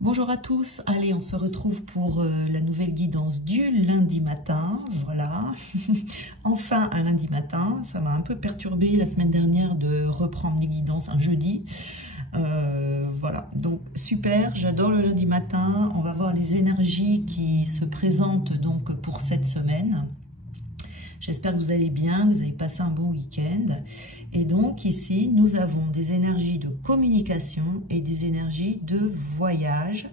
Bonjour à tous, allez on se retrouve pour la nouvelle guidance du lundi matin, voilà, enfin un lundi matin, ça m'a un peu perturbé la semaine dernière de reprendre les guidances un jeudi, voilà, donc super, j'adore le lundi matin, on va voir les énergies qui se présentent donc pour cette semaine. J'espère que vous allez bien, vous avez passé un bon week-end. Et donc ici, nous avons des énergies de communication et des énergies de voyage.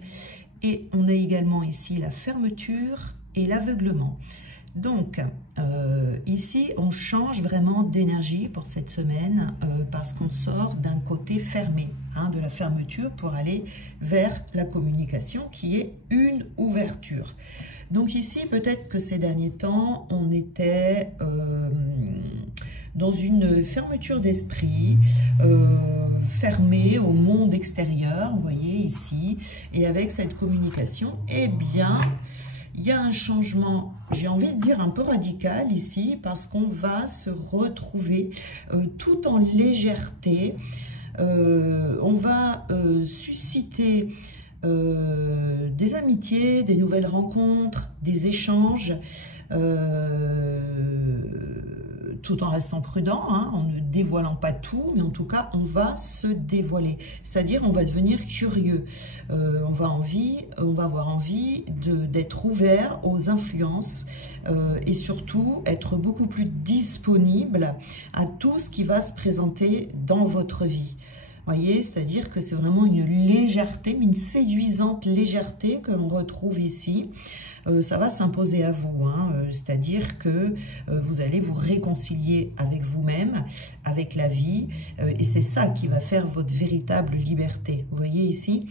Et on a également ici la fermeture et l'aveuglement. Donc ici, on change vraiment d'énergie pour cette semaine parce qu'on sort d'un côté fermé, hein, de la fermeture pour aller vers la communication qui est une ouverture. Donc ici, peut-être que ces derniers temps, on était dans une fermeture d'esprit, fermée au monde extérieur, vous voyez ici, et avec cette communication, eh bien, il y a un changement, j'ai envie de dire un peu radical ici, parce qu'on va se retrouver tout en légèreté, on va susciter des amitiés, des nouvelles rencontres, des échanges, tout en restant prudent, hein, en ne dévoilant pas tout, mais en tout cas, on va se dévoiler. C'est-à-dire, on va devenir curieux. On va avoir envie d'être ouvert aux influences et surtout être beaucoup plus disponible à tout ce qui va se présenter dans votre vie. Voyez, c'est-à-dire que c'est vraiment une légèreté, une séduisante légèreté que l'on retrouve ici. Ça va s'imposer à vous, hein, c'est-à-dire que vous allez vous réconcilier avec vous-même, avec la vie, et c'est ça qui va faire votre véritable liberté. Vous voyez ici?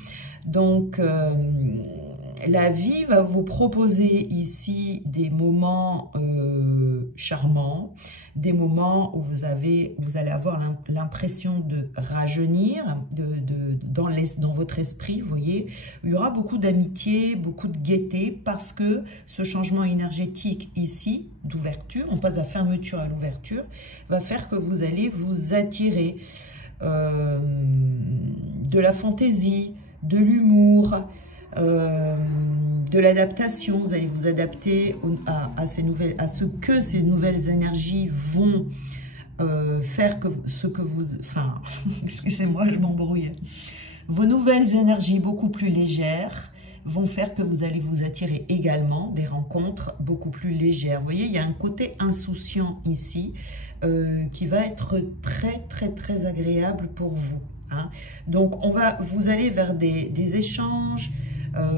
Donc, la vie va vous proposer ici des moments charmants, des moments où vous allez avoir l'impression de rajeunir dans votre esprit, vous voyez. Il y aura beaucoup d'amitié, beaucoup de gaieté, parce que ce changement énergétique ici, d'ouverture, on passe de la fermeture à l'ouverture, va faire que vous allez vous attirer de la fantaisie, de l'humour, de l'adaptation. Vous allez vous adapter à ce que ces nouvelles énergies vont faire enfin, excusez-moi, je m'embrouille. Vos nouvelles énergies beaucoup plus légères vont faire que vous allez vous attirer également des rencontres beaucoup plus légères. Vous voyez, il y a un côté insouciant ici qui va être très agréable pour vous. Hein. Donc, vous allez vers des échanges.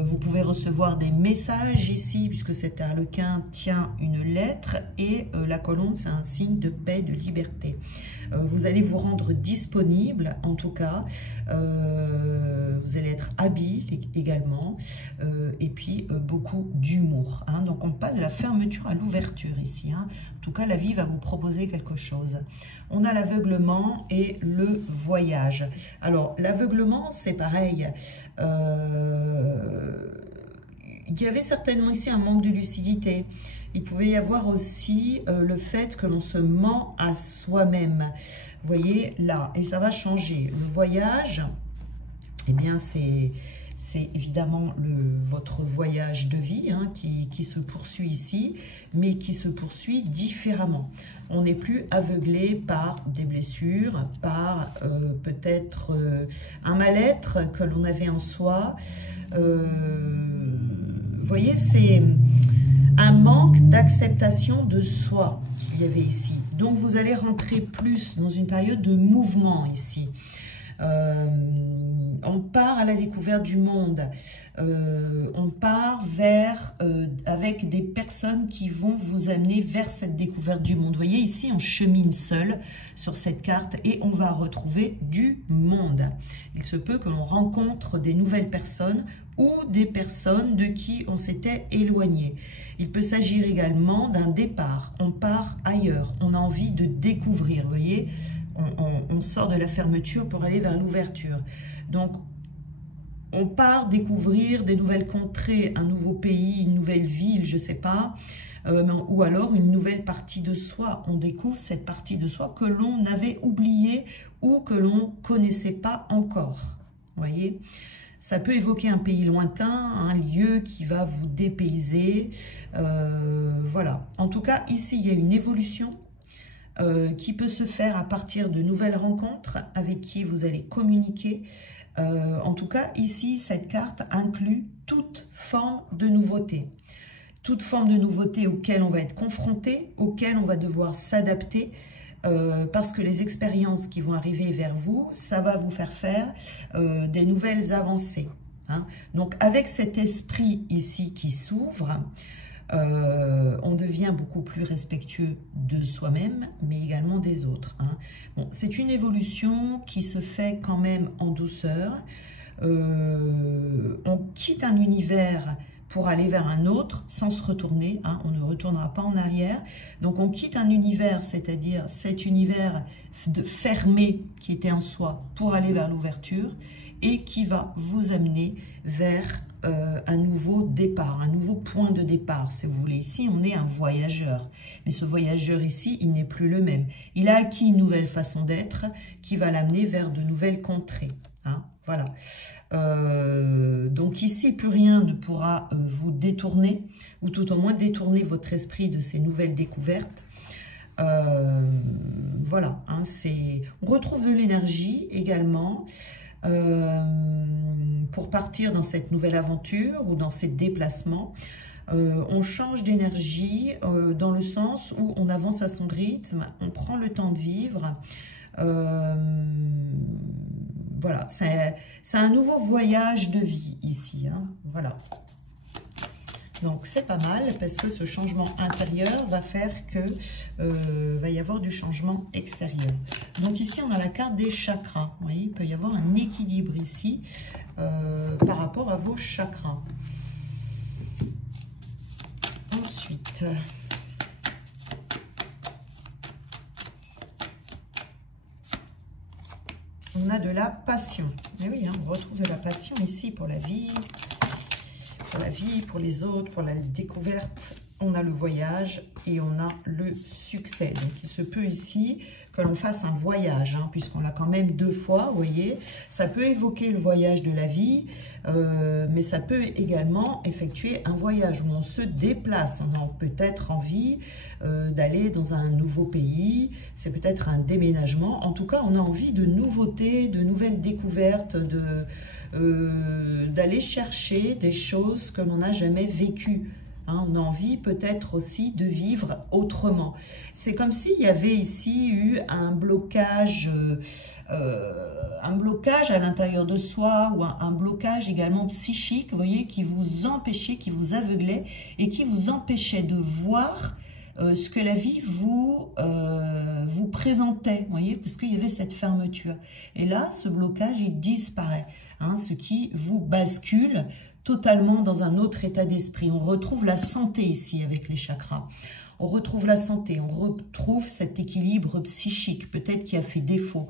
Vous pouvez recevoir des messages ici, puisque cet arlequin tient une lettre et la colombe, c'est un signe de paix, de liberté. Vous allez vous rendre disponible, en tout cas. Vous allez être habile également. Et puis, beaucoup d'humour. Hein. Donc, on passe de la fermeture à l'ouverture ici. Hein. En tout cas, la vie va vous proposer quelque chose. On a l'aveuglement et le voyage. Alors, l'aveuglement, c'est pareil. Il y avait certainement ici un manque de lucidité. Il pouvait y avoir aussi le fait que l'on se ment à soi-même. Vous voyez, là, et ça va changer. Le voyage, eh bien, c'est évidemment votre voyage de vie, hein, qui se poursuit ici, mais qui se poursuit différemment. On n'est plus aveuglé par des blessures, par peut-être un mal-être que l'on avait en soi. Vous voyez, c'est un manque d'acceptation de soi qu'il y avait ici. Donc, vous allez rentrer plus dans une période de mouvement ici. On part à la découverte du monde, on part avec des personnes qui vont vous amener vers cette découverte du monde. Vous voyez, ici, on chemine seul sur cette carte et on va retrouver du monde. Il se peut que l'on rencontre des nouvelles personnes ou des personnes de qui on s'était éloigné. Il peut s'agir également d'un départ. On part ailleurs, on a envie de découvrir, vous voyez. On sort de la fermeture pour aller vers l'ouverture. Donc, on part découvrir des nouvelles contrées, un nouveau pays, une nouvelle ville, je ne sais pas, ou alors une nouvelle partie de soi. On découvre cette partie de soi que l'on avait oubliée ou que l'on ne connaissait pas encore. Vous voyez ? Ça peut évoquer un pays lointain, un lieu qui va vous dépayser. Voilà. En tout cas, ici, il y a une évolution qui peut se faire à partir de nouvelles rencontres avec qui vous allez communiquer. En tout cas, ici, cette carte inclut toute forme de nouveauté. Toute forme de nouveauté auquel on va être confronté, auquel on va devoir s'adapter. Parce que les expériences qui vont arriver vers vous, ça va vous faire faire des nouvelles avancées. Hein. Donc, avec cet esprit ici qui s'ouvre, on devient beaucoup plus respectueux de soi-même, mais également des autres. Hein. Bon, c'est une évolution qui se fait quand même en douceur. On quitte un univers pour aller vers un autre sans se retourner, hein, on ne retournera pas en arrière. Donc on quitte un univers, c'est-à-dire cet univers fermé qui était en soi pour aller vers l'ouverture et qui va vous amener vers un nouveau départ, un nouveau point de départ. Si vous voulez, ici on est un voyageur, mais ce voyageur ici, il n'est plus le même. Il a acquis une nouvelle façon d'être qui va l'amener vers de nouvelles contrées. Hein, voilà. Donc ici, plus rien ne pourra vous détourner, ou tout au moins détourner votre esprit de ces nouvelles découvertes. Voilà, hein, on retrouve de l'énergie également pour partir dans cette nouvelle aventure ou dans ces déplacements. On change d'énergie dans le sens où on avance à son rythme, on prend le temps de vivre. Voilà, c'est un nouveau voyage de vie ici, hein, voilà. Donc c'est pas mal parce que ce changement intérieur va faire que va y avoir du changement extérieur. Donc ici on a la carte des chakras. Vous voyez, il peut y avoir un équilibre ici par rapport à vos chakras. Ensuite, on a de la passion. Et oui, hein, on retrouve de la passion ici pour la vie, pour les autres, pour la découverte. On a le voyage et on a le succès. Donc, il se peut ici que l'on fasse un voyage, hein, puisqu'on l'a quand même 2 fois, vous voyez. Ça peut évoquer le voyage de la vie, mais ça peut également effectuer un voyage où on se déplace. On a peut-être envie d'aller dans un nouveau pays, c'est peut-être un déménagement. En tout cas, on a envie de nouveautés, de nouvelles découvertes, d'aller chercher des choses que l'on n'a jamais vécues. Hein, on a envie peut-être aussi de vivre autrement. C'est comme s'il y avait ici eu un blocage à l'intérieur de soi ou un blocage également psychique, vous voyez, qui vous empêchait, qui vous aveuglait et qui vous empêchait de voir ce que la vie vous présentait, vous voyez, parce qu'il y avait cette fermeture. Et là, ce blocage, il disparaît, hein, ce qui vous bascule totalement dans un autre état d'esprit. On retrouve la santé ici avec les chakras. On retrouve la santé, on retrouve cet équilibre psychique, peut-être qui a fait défaut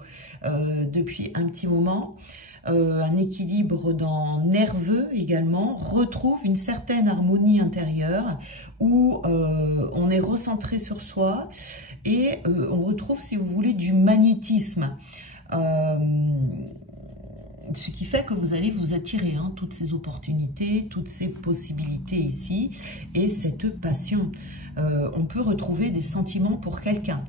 depuis un petit moment. Un équilibre nerveux également, retrouve une certaine harmonie intérieure où on est recentré sur soi et on retrouve, si vous voulez, du magnétisme. Ce qui fait que vous allez vous attirer hein, toutes ces opportunités, toutes ces possibilités ici et cette passion. On peut retrouver des sentiments pour quelqu'un.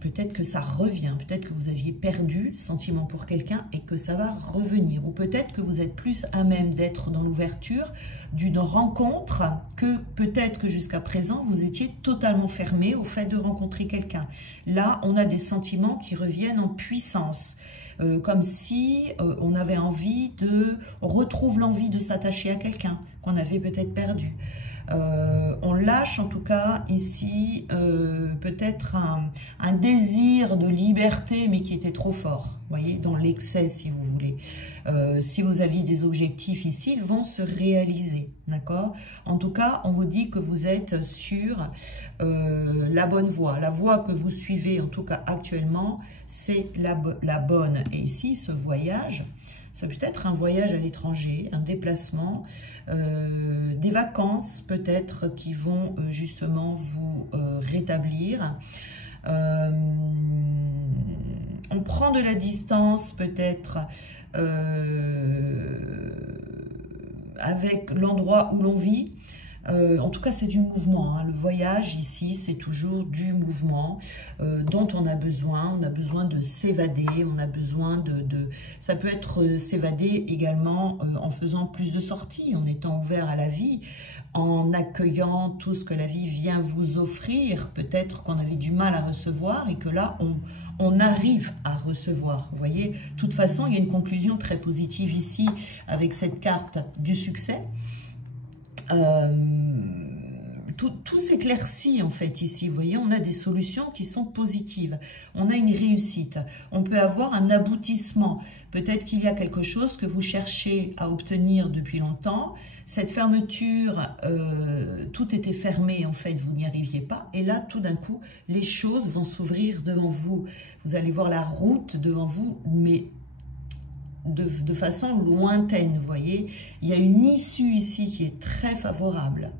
Peut-être que ça revient, peut-être que vous aviez perdu le sentiment pour quelqu'un et que ça va revenir. Ou peut-être que vous êtes plus à même d'être dans l'ouverture d'une rencontre que peut-être que jusqu'à présent, vous étiez totalement fermé au fait de rencontrer quelqu'un. Là, on a des sentiments qui reviennent en puissance. Comme si on avait envie on retrouve l'envie de s'attacher à quelqu'un qu'on avait peut-être perdu. On lâche en tout cas ici peut-être un désir de liberté mais qui était trop fort, vous voyez, dans l'excès si vous voulez. Si vous aviez des objectifs ici, ils vont se réaliser, d'accord? En tout cas, on vous dit que vous êtes sur la bonne voie. La voie que vous suivez, en tout cas actuellement, c'est la bonne. Et ici, ce voyage, ça peut être un voyage à l'étranger, un déplacement, des vacances peut-être qui vont justement vous rétablir. on prend de la distance peut-être avec l'endroit où l'on vit. En tout cas, c'est du mouvement. Hein. Le voyage, ici, c'est toujours du mouvement dont on a besoin. On a besoin de s'évader. On a besoin Ça peut être s'évader également en faisant plus de sorties, en étant ouvert à la vie, en accueillant tout ce que la vie vient vous offrir. Peut-être qu'on avait du mal à recevoir et que là, on arrive à recevoir. Vous voyez, de toute façon, il y a une conclusion très positive ici avec cette carte du succès. Tout s'éclaircit en fait ici, vous voyez, on a des solutions qui sont positives, on a une réussite, on peut avoir un aboutissement, peut-être qu'il y a quelque chose que vous cherchez à obtenir depuis longtemps, cette fermeture, tout était fermé en fait, vous n'y arriviez pas, et là tout d'un coup, les choses vont s'ouvrir devant vous, vous allez voir la route devant vous, mais de façon lointaine, vous voyez. Il y a une issue ici qui est très favorable.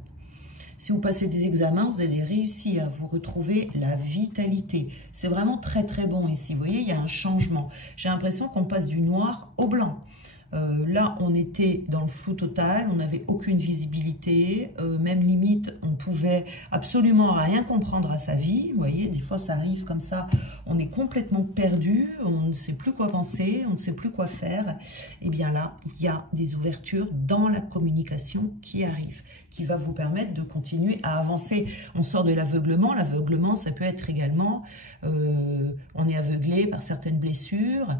Si vous passez des examens, vous allez réussir à vous retrouver la vitalité. C'est vraiment très très bon ici, vous voyez, il y a un changement. J'ai l'impression qu'on passe du noir au blanc. Là, on était dans le flou total, on n'avait aucune visibilité, même limite, on pouvait absolument rien comprendre à sa vie. Vous voyez, des fois, ça arrive comme ça, on est complètement perdu, on ne sait plus quoi penser, on ne sait plus quoi faire. Et bien là, il y a des ouvertures dans la communication qui arrivent, qui va vous permettre de continuer à avancer. On sort de l'aveuglement. L'aveuglement, ça peut être également, on est aveuglé par certaines blessures,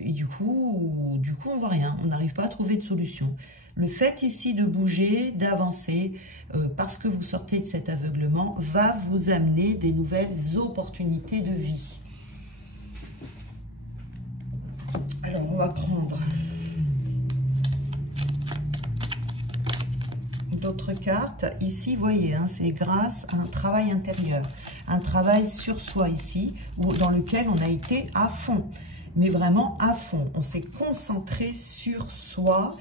et du coup, on ne voit rien, on n'arrive pas à trouver de solution. Le fait ici de bouger, d'avancer, parce que vous sortez de cet aveuglement, va vous amener des nouvelles opportunités de vie. Alors, on va prendre d'autres cartes. Ici, vous voyez, hein, c'est grâce à un travail intérieur, un travail sur soi ici, dans lequel on a été à fond. Mais vraiment à fond. On s'est concentré sur soi,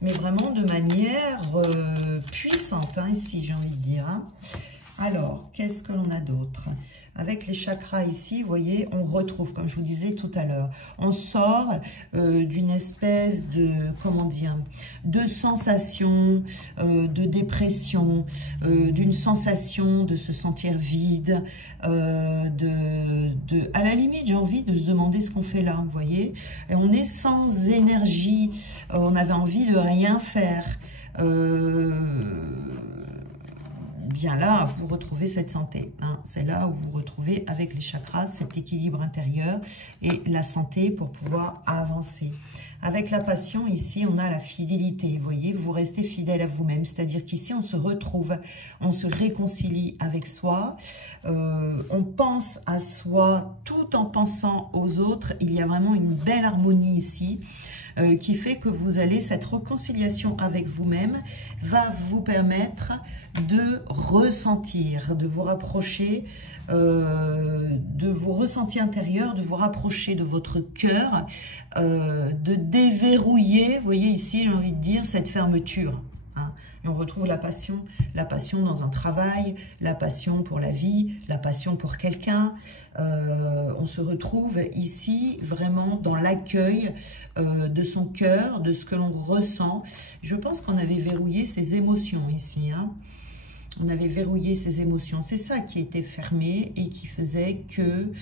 mais vraiment de manière puissante, hein, ici, j'ai envie de dire. Hein. Alors, qu'est-ce que l'on a d'autre? Avec les chakras ici, vous voyez, on retrouve, comme je vous disais tout à l'heure, on sort d'une espèce de, comment dire, de sensation, de dépression, d'une sensation de se sentir vide, à la limite, j'ai envie de se demander ce qu'on fait là, vous voyez. Et on est sans énergie, on avait envie de rien faire. Bien là, vous retrouvez cette santé. Hein. C'est là où vous retrouvez avec les chakras cet équilibre intérieur et la santé pour pouvoir avancer. Avec la passion, ici, on a la fidélité. Vous voyez, vous restez fidèle à vous-même. C'est-à-dire qu'ici, on se retrouve, on se réconcilie avec soi. On pense à soi tout en pensant aux autres. Il y a vraiment une belle harmonie ici. Qui fait que vous allez, cette réconciliation avec vous-même va vous permettre de ressentir, de vous rapprocher, de vos ressentis intérieurs, de vous rapprocher de votre cœur, de déverrouiller, vous voyez ici, j'ai envie de dire, cette fermeture. Hein. Et on retrouve la passion dans un travail, la passion pour la vie, la passion pour quelqu'un. On se retrouve ici vraiment dans l'accueil de son cœur, de ce que l'on ressent. Je pense qu'on avait verrouillé ses émotions ici. Hein. On avait verrouillé ses émotions. C'est ça qui était fermé et qui faisait que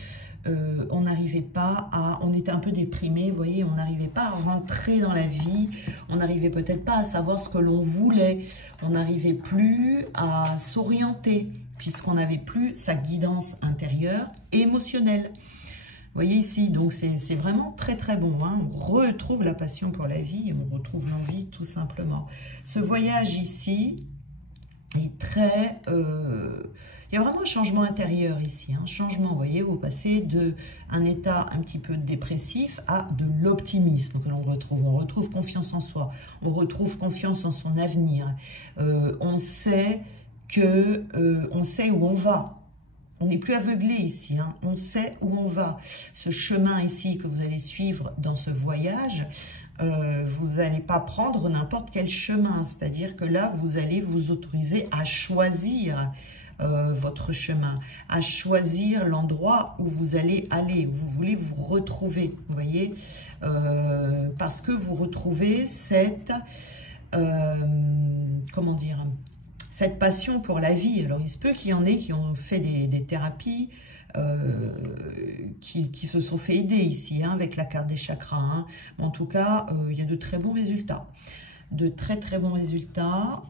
on n'arrivait pas à... On était un peu déprimé, vous voyez, on n'arrivait pas à rentrer dans la vie, on n'arrivait peut-être pas à savoir ce que l'on voulait, on n'arrivait plus à s'orienter, puisqu'on n'avait plus sa guidance intérieure et émotionnelle. Vous voyez ici, donc c'est vraiment très très bon. Hein. On retrouve la passion pour la vie, on retrouve l'envie tout simplement. Ce voyage ici est très... il y a vraiment un changement intérieur ici, un changement, vous voyez, vous passez d'un état un petit peu dépressif à de l'optimisme que l'on retrouve. On retrouve confiance en soi, on retrouve confiance en son avenir. On sait où on va. On n'est plus aveuglé ici, hein. On sait où on va. Ce chemin ici que vous allez suivre dans ce voyage, vous n'allez pas prendre n'importe quel chemin. C'est-à-dire que là, vous allez vous autoriser à choisir votre chemin, à choisir l'endroit où vous allez aller, où vous voulez vous retrouver, vous voyez, parce que vous retrouvez cette, comment dire, cette passion pour la vie. Alors, il se peut qu'il y en ait qui ont fait des thérapies, qui se sont fait aider ici, hein, avec la carte des chakras. Hein. Mais en tout cas, il y a de très bons résultats. De très très bons résultats.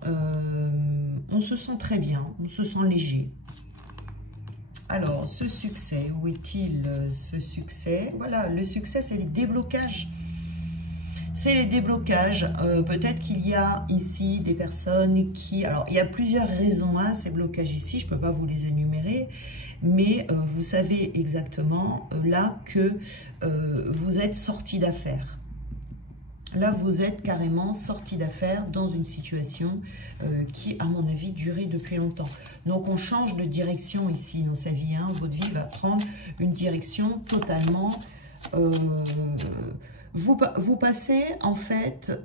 On se sent très bien, on se sent léger. Alors, ce succès, où est-il ce succès? Voilà, le succès, c'est les déblocages. C'est les déblocages. Peut-être qu'il y a ici des personnes qui... Alors, il y a plusieurs raisons à ces blocages ici. Je ne peux pas vous les énumérer. Mais vous savez exactement là que vous êtes sorti d'affaires. Là, vous êtes carrément sorti d'affaires dans une situation qui, à mon avis, durait depuis longtemps. Donc, on change de direction ici dans sa vie. Hein. Votre vie va prendre une direction totalement... Vous passez, en fait,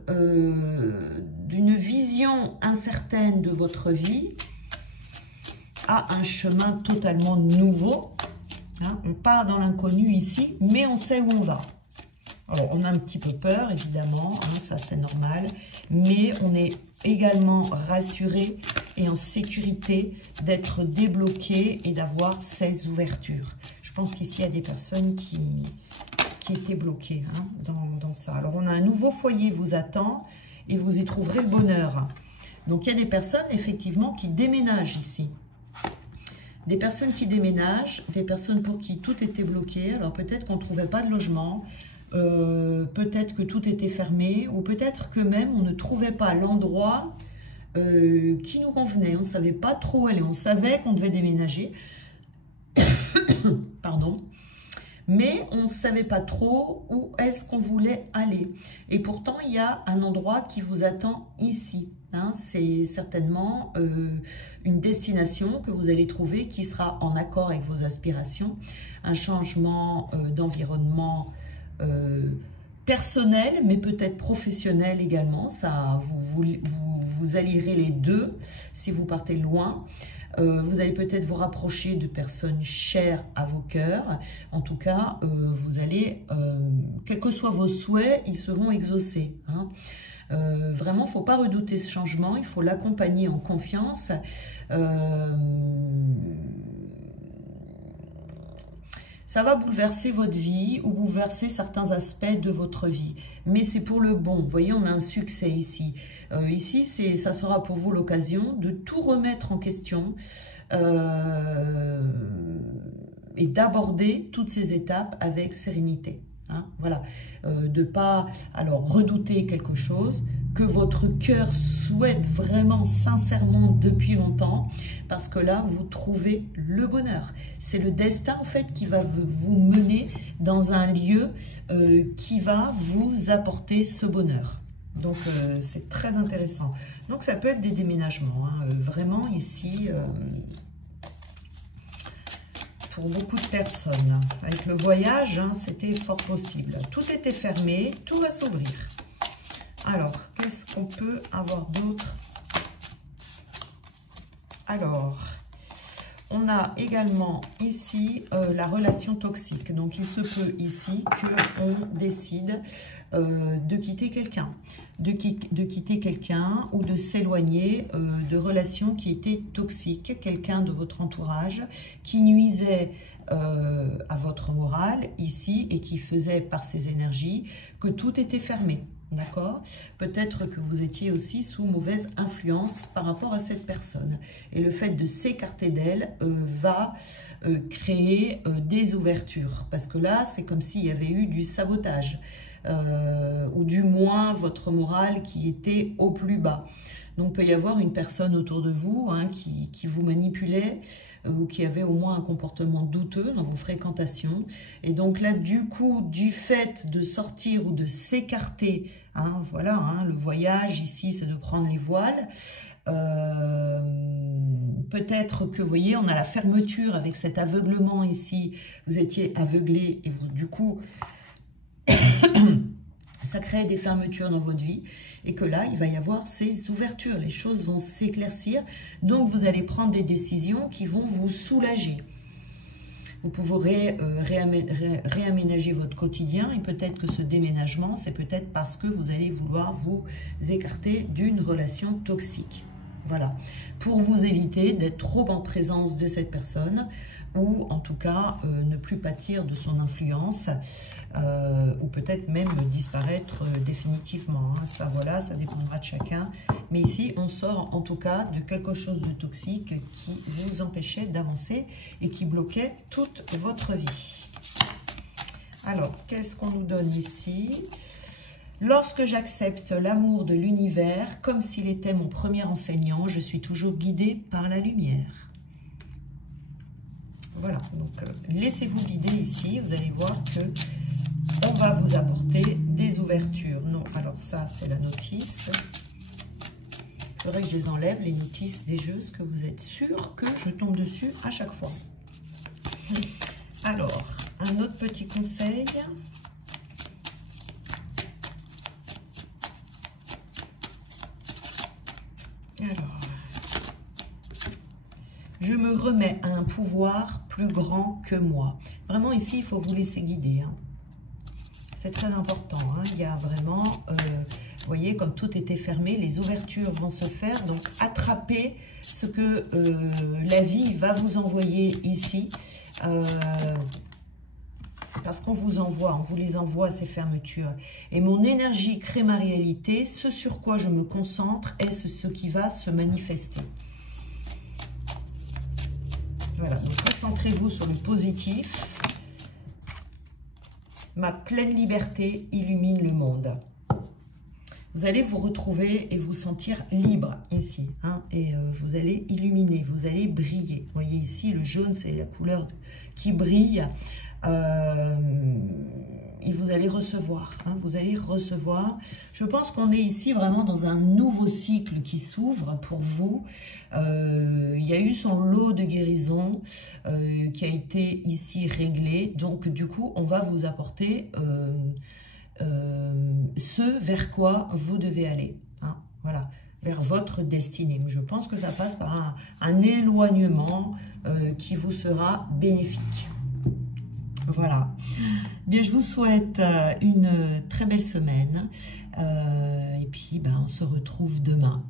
d'une vision incertaine de votre vie à un chemin totalement nouveau. Hein. On part dans l'inconnu ici, mais on sait où on va. Alors, on a un petit peu peur, évidemment, hein, ça c'est normal, mais on est également rassuré et en sécurité d'être débloqué et d'avoir ces ouvertures. Je pense qu'ici, il y a des personnes qui étaient bloquées, hein, dans ça. Alors, on a un nouveau foyer vous attend et vous y trouverez le bonheur. Donc, il y a des personnes, effectivement, qui déménagent ici. Des personnes qui déménagent, des personnes pour qui tout était bloqué. Alors, peut-être qu'on ne trouvait pas de logement, peut-être que tout était fermé, ou peut-être que même on ne trouvait pas l'endroit qui nous convenait. On ne savait pas trop où aller. On savait qu'on devait déménager, pardon, mais on ne savait pas trop où est-ce qu'on voulait aller. Et pourtant, il y a un endroit qui vous attend ici. Hein. C'est certainement une destination que vous allez trouver qui sera en accord avec vos aspirations. Un changement d'environnement personnel, mais peut-être professionnel également. Ça, vous allierez les deux si vous partez loin. Vous allez peut-être vous rapprocher de personnes chères à vos cœurs. En tout cas, vous allez, quels que soient vos souhaits, ils seront exaucés. Hein. Vraiment, il ne faut pas redouter ce changement, il faut l'accompagner en confiance. Ça va bouleverser votre vie ou bouleverser certains aspects de votre vie. Mais c'est pour le bon. Vous voyez, on a un succès ici. Ici, ça sera pour vous l'occasion de tout remettre en question et d'aborder toutes ces étapes avec sérénité. Hein, voilà. De ne pas alors redouter quelque chose que votre cœur souhaite vraiment sincèrement depuis longtemps, parce que là vous trouvez le bonheur. C'est le destin en fait qui va vous mener dans un lieu qui va vous apporter ce bonheur. Donc c'est très intéressant. Donc ça peut être des déménagements, hein, vraiment ici pour beaucoup de personnes. Avec le voyage, hein, c'était fort possible. Tout était fermé, tout va s'ouvrir. Alors, qu'est-ce qu'on peut avoir d'autre? Alors, on a également ici la relation toxique. Donc, il se peut ici qu'on décide de quitter quelqu'un. De quitter quelqu'un ou de s'éloigner de relations qui étaient toxiques. Quelqu'un de votre entourage qui nuisait à votre morale ici et qui faisait par ses énergies que tout était fermé. D'accord? Peut-être que vous étiez aussi sous mauvaise influence par rapport à cette personne. Et le fait de s'écarter d'elle va créer des ouvertures. Parce que là, c'est comme s'il y avait eu du sabotage. Ou du moins votre morale qui était au plus bas. Donc, il peut y avoir une personne autour de vous hein, qui vous manipulait ou qui avait au moins un comportement douteux dans vos fréquentations. Et donc là, du coup, du fait de sortir ou de s'écarter, hein, voilà, hein, le voyage ici, c'est de prendre les voiles. Peut-être que, vous voyez, on a la fermeture avec cet aveuglement ici. Vous étiez aveuglé et vous, du coup... ça crée des fermetures dans votre vie et que là, il va y avoir ces ouvertures. Les choses vont s'éclaircir. Donc, vous allez prendre des décisions qui vont vous soulager. Vous pourrez réaménager votre quotidien et peut-être que ce déménagement, c'est peut-être parce que vous allez vouloir vous écarter d'une relation toxique. Voilà, pour vous éviter d'être trop en présence de cette personne ou en tout cas ne plus pâtir de son influence ou peut-être même disparaître définitivement. Hein. Ça, voilà, ça dépendra de chacun. Mais ici, on sort en tout cas de quelque chose de toxique qui vous empêchait d'avancer et qui bloquait toute votre vie. Alors, qu'est-ce qu'on nous donne ici ? Lorsque j'accepte l'amour de l'univers, comme s'il était mon premier enseignant, je suis toujours guidée par la lumière. Voilà, donc laissez-vous guider ici, vous allez voir que on va vous apporter des ouvertures. Non, alors ça, c'est la notice. Il faudrait que je les enlève, les notices des jeux, parce que vous êtes sûr que je tombe dessus à chaque fois. Alors, un autre petit conseil. Alors, je me remets à un pouvoir plus grand que moi. Vraiment, ici, il faut vous laisser guider. Hein. C'est très important. Hein. Il y a vraiment, vous voyez, comme tout était fermé, les ouvertures vont se faire. Donc, attrapez ce que la vie va vous envoyer ici. Parce qu'on vous envoie, on vous les envoie, ces fermetures. Et mon énergie crée ma réalité. Ce sur quoi je me concentre est ce qui va se manifester. Voilà, donc concentrez-vous sur le positif. Ma pleine liberté illumine le monde. Vous allez vous retrouver et vous sentir libre ici. Hein, et vous allez illuminer, vous allez briller. Vous voyez ici, le jaune, c'est la couleur qui brille. Et vous allez recevoir, hein, vous allez recevoir. Je pense qu'on est ici vraiment dans un nouveau cycle qui s'ouvre pour vous. Il y a eu son lot de guérison qui a été ici réglé. Donc du coup, on va vous apporter ce vers quoi vous devez aller. Hein, voilà, vers votre destinée. Je pense que ça passe par un éloignement qui vous sera bénéfique. Voilà. Bien, je vous souhaite une très belle semaine. Et puis, on se retrouve demain.